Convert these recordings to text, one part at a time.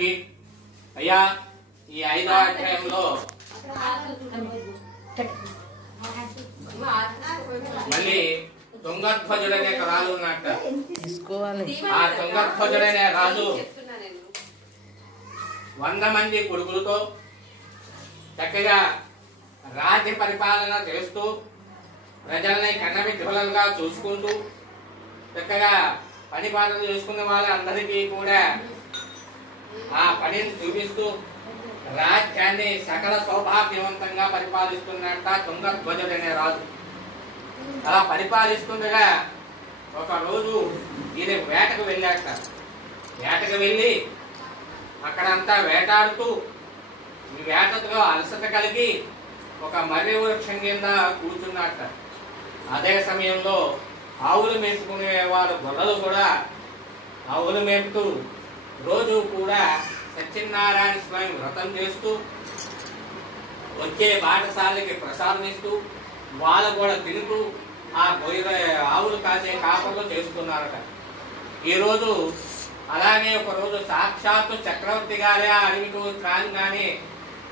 అందరికీ అయ్యా ఈ 5వ అధ్యాయంలో మళ్ళీ తుంగధ్వజుడనే రాజు ఉన్నట్ట. ఆ తుంగధ్వజుడనే రాజు 100 మంది కొడుకులతో చక్కగా రాజ్య పరిపాలన చేస్తూ ప్రజల్ని కన్నబిడ్డలుగా చూసుకుంటూ చక్కగా పని పాటలు చేసుకున్న వాళ్ళందరికీ కూడా ఆ పనిని చూపిస్తూ రాజ్యాన్ని సకల సౌభాగ్యవంతంగా పరిపాలిస్తున్నట్ట తుంగధ్వజుడనే రాజు. అలా పరిపాలిస్తుండగా ఒక రోజు ఈయన వేటకు వెళ్ళాట. వేటకు వెళ్ళి అక్కడంతా వేటాడుతూ ఈ వేటతో అలసట కలిగి ఒక మర్రి వృక్షం కింద కూర్చున్నట్ట. అదే సమయంలో ఆవులు మేపుకునే వారు గొర్రెలు కూడా ఆవులు మేపుతూ రోజు కూడా సత్యనారాయణ స్వామి వ్రతం చేస్తూ వచ్చే బాటసాలకి ప్రసాదం ఇస్తూ వాళ్ళు కూడా తింటూ ఆ ఆవులు కాసే కాపర్లు చేస్తున్నారట. ఈరోజు అలాగే ఒక రోజు సాక్షాత్తు చక్రవర్తి గారే ఆ అడవికి రాగానే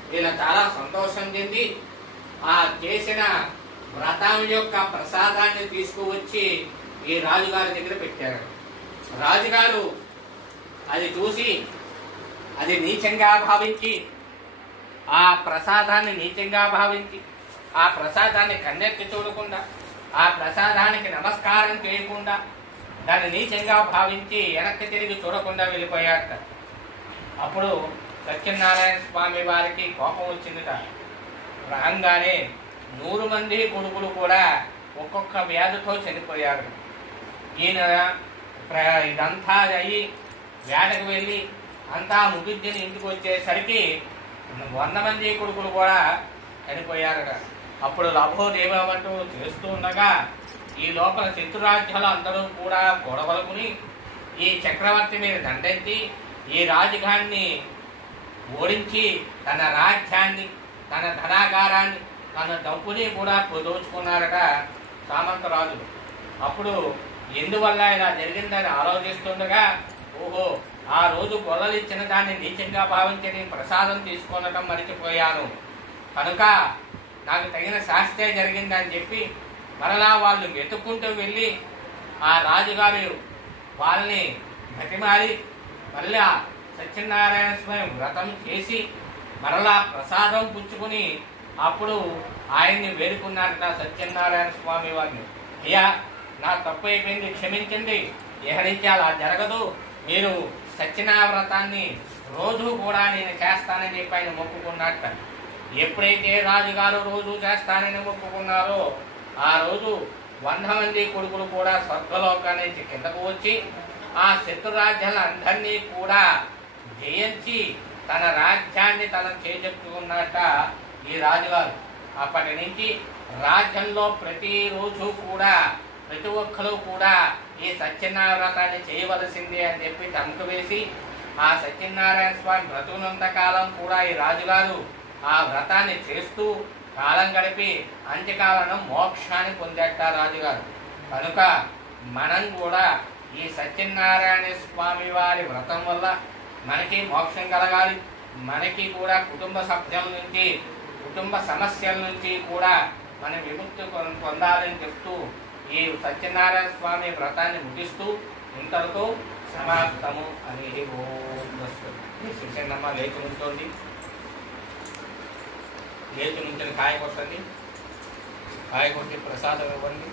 వీళ్ళ చాలా సంతోషం చెంది ఆ చేసిన వ్రతం యొక్క ప్రసాదాన్ని తీసుకువచ్చి ఈ రాజుగారి దగ్గర పెట్టారు. రాజుగారు అది చూసి అది నీచంగా భావించి ఆ ప్రసాదాన్ని నీచంగా భావించి ఆ ప్రసాదాన్ని కన్నెత్తి చూడకుండా ఆ ప్రసాదానికి నమస్కారం చేయకుండా దాన్ని నీచంగా భావించి వెనక్కి తిరిగి చూడకుండా వెళ్ళిపోయారట. అప్పుడు సత్యనారాయణ స్వామి వారికి కోపం వచ్చిందిట. రాగానే 100 మంది కొడుకులు కూడా ఒక్కొక్క వ్యాధితో చనిపోయారు. ఈయన ఇదంతా అయ్యి వేటకు వెళ్ళి అంతా ముగించుని ఇంటికి వచ్చేసరికి 100 మంది కొడుకులు కూడా చనిపోయారట. అప్పుడు లభోదేవంటూ చేస్తూ ఉండగా ఈ లోపల శత్రురాజ్యాలు అందరూ కూడా గొడవలుకుని ఈ చక్రవర్తి మీద దండెత్తి ఈ రాజుగాన్ని ఓడించి తన రాజ్యాన్ని తన ధనాగారాన్ని తన డబ్బుని కూడా దోచుకున్నారట సామంతరాజులు. అప్పుడు ఎందువల్ల ఇలా జరిగిందని ఆలోచిస్తుండగా ఓహో ఆ రోజు గొర్రెలు ఇచ్చిన దాన్ని నీచంగా భావించి నేను ప్రసాదం తీసుకొనడం మరిచిపోయాను కనుక నాకు తగిన శాస్త్రే జరిగిందని చెప్పి మరలా వాళ్ళు వెతుక్కుంటూ వెళ్ళి ఆ రాజుగారు వాళ్ళని బతిమాలి మళ్ళీ సత్యనారాయణ స్వామి వ్రతం చేసి మరలా ప్రసాదం పుచ్చుకుని అప్పుడు ఆయన్ని వేడుకున్నారట సత్యనారాయణ స్వామి వారిని. అయ్యా నా తప్పు అయిపోయింది, క్షమించండి, ఎహరించి అలా జరగదు, మీరు సత్యనారాయణ వ్రతాన్ని రోజు కూడా నేను చేస్తానని చెప్పి ఆయన మొక్కుకున్నట్ట. ఎప్పుడైతే రాజుగారు రోజు చేస్తానని మొక్కుకున్నారో ఆ రోజు 100 మంది కొడుకులు కూడా స్వర్గలోకాన్ని నుంచి కిందకు వచ్చి ఆ శత్రురాజ్యాలందరినీ కూడా జయించి తన రాజ్యాన్ని తన చేజెక్కుకున్నట్ట ఈ రాజుగారు. అప్పటి నుంచి రాజ్యంలో ప్రతిరోజు కూడా ప్రతి ఒక్కరు కూడా ఈ సత్యనారాయణ వ్రతాన్ని చేయవలసిందే అని చెప్పి తంకు వేసి ఆ సత్యనారాయణ స్వామి బ్రతుకున్నంత కాలం కూడా ఈ రాజుగారు ఆ వ్రతాన్ని చేస్తూ కాలం గడిపి అంత్యకాలను మోక్షాన్ని పొందేట రాజుగారు. కనుక మనం కూడా ఈ సత్యనారాయణ స్వామి వారి వ్రతం వల్ల మనకి మోక్షం కలగాలి, మనకి కూడా కుటుంబ సభ్యుల నుంచి కుటుంబ సమస్యల నుంచి కూడా మనం విముక్తి పొందాలని చెప్తూ ఈ సత్యనారాయణ స్వామి వ్రతాన్ని ముగిస్తూ ఇంతటితో సమాప్తము అని శిక్షణమ్మ లేచి ఉంటుంది. లేచి నుంచి కాయ కొట్టండి, కాయ కొట్టి ప్రసాదం ఇవ్వండి.